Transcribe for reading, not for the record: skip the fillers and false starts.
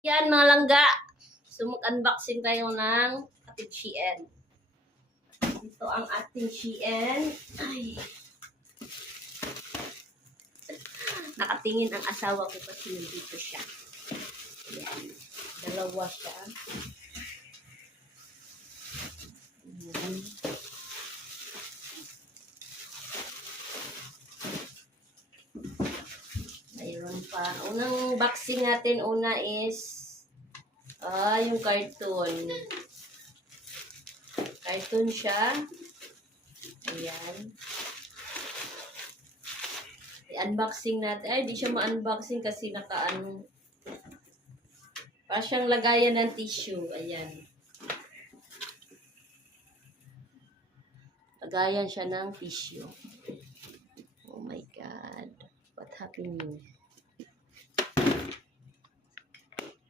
Yan mga langga. So mag-unboxing tayo ng ating Shein. Ito ang ating Shein. Ay. Nakatingin ang asawa ko kasi nandito siya. Yan. Dalawa siya. Yan. Mayroon pa. Unang boxing natin, una is yung cartoon. Cartoon siya. Ayan. I-unboxing natin. Ay, di siya ma-unboxing kasi naka-ano. Para siyang lagayan ng tissue. Ayan. Lagayan siya ng tissue. Oh my God. What happened?